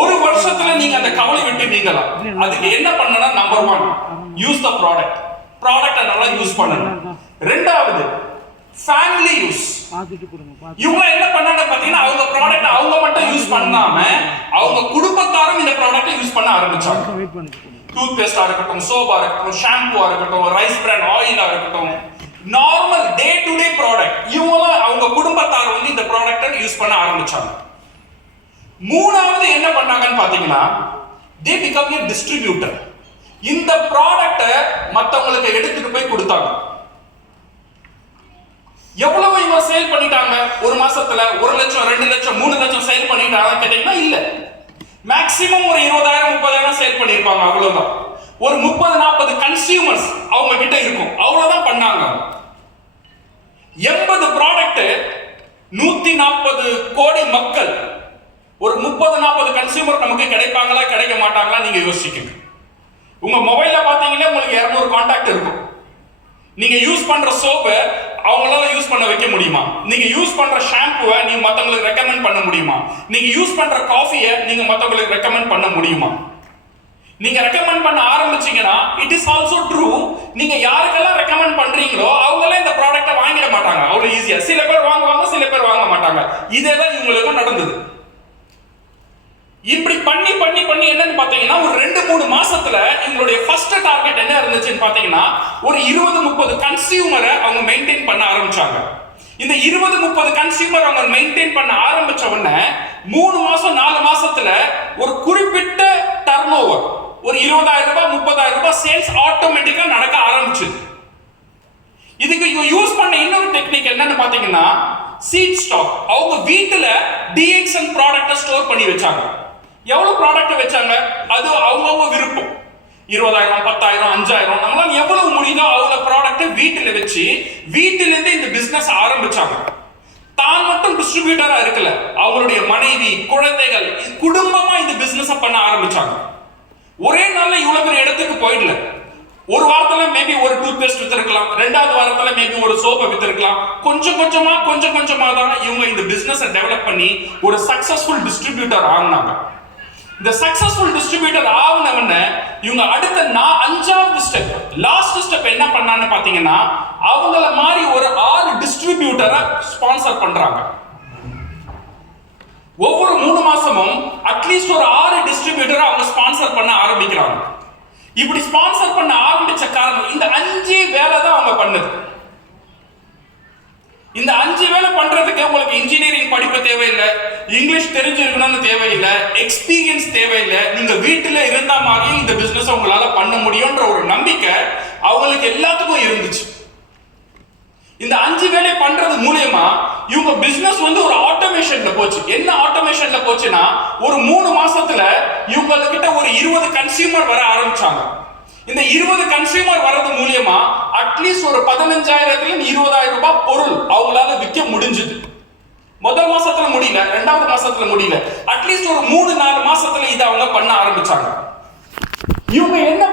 ஒரு வருஷத்துல நீங்க அந்த கவலை விட்டு நீங்கலாம். அதுக்கு என்ன பண்ணனா, நம்பர் 1 யூஸ் த ப்ராடக்ட் நல்லா யூஸ் பண்ணணும். ரெண்டாவது ஃபேமிலி யூஸ். இவங்க என்ன பண்ணாங்க பாத்தீங்கன்னா, அவங்க ப்ராடக்ட் அவங்க மட்டும் யூஸ் பண்ணாம அவங்க குடும்பத்தாரும் இந்த ப்ராடக்ட் யூஸ் பண்ண ஆரம்பிச்சாங்க. டூத் பேஸ்டா இருக்கட்டும், சோப்பா இருக்கட்டும், ஷாம்புவா இருக்கட்டும், ரைஸ் பிராண்ட் ஆயிலா இருக்கட்டும், normal day to day product இவங்க அவங்க குடும்பத்தார் வந்து இந்த ப்ராடக்ட்டை யூஸ் பண்ண ஆரம்பிச்சாங்க. மூணாவது என்ன பண்ணாங்கன்னு பாத்தீங்கன்னா, they become a distributor. இந்த ப்ராடக்ட்டை மத்தவங்களுக்கு எடுத்துட்டு போய் கொடுத்தாங்க. எவ்வளவு இவங்க சேல் பண்ணிட்டாங்க ஒரு மாசத்துல? 1 லட்சம், 2 லட்சம், 3 லட்சம் சேல் பண்ணிட்டாங்க கேட்டீங்கன்னா இல்ல. மேக்ஸிமம் ஒரு 20,000 30,000 சேல் பண்ணிருப்பாங்க, அவ்வளவுதான். ஒரு 30-40 கன்சியூமர்ஸ் அவங்க கிட்ட இருக்கும், அவ்வளவுதான் பண்ணாங்க. 80 ப்ராடக்ட், 140 கோடி மக்கள், ஒரு 30-40 கன்சியூமர் நமக்கு கிடைப்பாங்களா கிடைக்க மாட்டாங்களா நீங்க யோசிக்கணும். உங்க மொபைல்ல பாத்தீங்கன்னா உங்களுக்கு 200 கான்டாக்ட் இருக்கும். நீங்க யூஸ் பண்ற சோப்பை அவங்களால யூஸ் பண்ண வைக்க முடியுமா? நீங்க யூஸ் பண்ற ஷாம்புவை நீங்க மத்தவங்களுக்கு ரெக்கமெண்ட் பண்ண முடியுமா? நீங்க யூஸ் பண்ற காஃபியை நீங்க மத்தவங்களுக்கு ரெக்கமெண்ட் பண்ண முடியுமா? நீங்க ரெக்கமெண்ட் பண்ண ஆரம்பிச்சீங்கன்னா இட் இஸ் ஆல்சோ ட்ரூ, நீங்க யாருக்கெல்லாம் ரெக்கமெண்ட் பண்றீங்களோ அவங்க எல்லாம் இந்த ப்ராடக்ட்டை வாங்கிட மாட்டாங்க அவ்வளவு ஈஸியா. சில பேர் வாங்குவாங்க, சில பேர் வாங்க மாட்டாங்க. இதேதான் இவங்களுக்கு நடந்தது. இப்படி பண்ணி பண்ணி பண்ணி என்னன்னு பாத்தீங்கன்னா, ஒரு 2-3 மாசத்துல எங்களுடைய ஃபர்ஸ்ட் டார்கெட் என்ன இருந்துச்சுன்னு பாத்தீங்கன்னா, ஒரு 20-30 கன்சியூமரை அவங்க மெயின்டைன் பண்ண ஆரம்பிச்சாங்க. இந்த 20-30 கன்சியூமர் அவங்க மெயின்டைன் பண்ண ஆரம்பிச்ச உடனே 3 மாசம் 4 மாசத்துல ஒரு குறிப்பிட்ட டர்ன் ஓவர், ஒரு 20,000 ரூபாய் 30,000 ரூபாய் சேல்ஸ் ஆட்டோமேட்டிக்கா நடக்க ஆரம்பிச்சது. இதுக்கு யூஸ் பண்ண இன்னொரு டெக்னிக் என்னன்னு பாத்தீங்கன்னா, சீட் ஸ்டாக். அவங்க வீட்டுல டிஎக்ஸ்எல் ப்ராடக்ட்டை ஸ்டோர் பண்ணி வச்சாங்க. எவ்வளவு ப்ராடக்ட் வச்சாங்க? அது அவங்கவுங்க விருப்பம். 20,000, 10,000, 5,000, நம்மளால எவ்வளவு முடியுதோ அவ்வளவு ப்ராடக்ட் வீட்டுல வச்சு வீட்டில இருந்து இந்த பிசினஸ் ஆரம்பிச்சாங்க. தான் மட்டும் டிஸ்ட்ரிபியூட்டரா இருக்கல, அவங்களுடைய மனைவி, குழந்தைகள், குடும்பமா இந்த பிசினஸ் பண்ண ஆரம்பிச்சாங்க. ஒரே நாள்ல இவ்வளவு பெரிய இடத்துக்கு போயிடல. ஒரு வாரத்துல மேபி ஒரு டூத் பேஸ்ட் வித்திருக்கலாம், 2வது வாரத்துல மேபி ஒரு சோப்பை வித்திருக்கலாம். கொஞ்சம் கொஞ்சமா தான் இவங்க இந்த பிசினஸ் டெவலப் பண்ணி ஒரு சக்சஸ்ஃபுல் டிஸ்ட்ரிபியூட்டர் ஆனாங்க. இந்த சக்சஸ்ஃபுல் டிஸ்ட்ரிபியூட்டர் ஆகுனவன இவங்க அடுத்த 5வது ஸ்டெப், லாஸ்ட் ஸ்டெப் என்ன பண்ணான்னு பாத்தீங்கன்னா, அவங்கள மாதிரி ஒரு 6 டிஸ்ட்ரிபியூட்டரை ஸ்பான்சர் பண்றாங்க. ஒவ்வொரு 3 மாசமும் அட்லீஸ்ட் ஒரு 6 டிஸ்ட்ரிபியூட்டரை அவங்க ஸ்பான்சர் பண்ண ஆரம்பிக்கிறாங்க. இப்படி ஸ்பான்சர் பண்ண ஆரம்பிச்ச காரணம் இந்த 5 வேலை தான் அவங்க பண்ணுது. இந்த 5 வேலை பண்றதுக்கு உங்களுக்கு இன்ஜினியரிங் படிப்பு தேவையில்லை, இங்கிலீஷ் தெரிஞ்சிருக்கணும்னு தேவையில்லை, எக்ஸ்பீரியன்ஸ் தேவையில்லை. நீங்க வீட்டுல இருந்தா மாதிரியே இந்த பிசினஸ் உங்களால பண்ண முடியும்ன்ற ஒரு நம்பிக்கை அவங்களுக்கு எல்லாத்துக்கும் இருந்துச்சு. இந்த 5 வேலை பண்றது மூலமா இவங்க பிசினஸ் வந்து ஒரு ஆட்டோமேஷன்ல போச்சு. என்ன ஆட்டோமேஷன்ல போச்சுன்னா, ஒரு 3 மாசத்துல இவங்க கிட்ட ஒரு 20 கன்சியூமர் வர ஆரம்பிச்சாங்க. இந்த 20 கன்சியூமர் வரது மூலமா அட்லீஸ்ட் ஒரு 15,000 20,000 ரூபாய் பொருள் அவங்களால விற்க முடிஞ்சது. முதல் மாசத்துல முடியல, 2வது மாசத்துல முடியல, அட்லீஸ்ட் ஒரு 3-4 மாசத்துல இதை அவங்க பண்ண ஆரம்பிச்சாங்க. இவங்க என்ன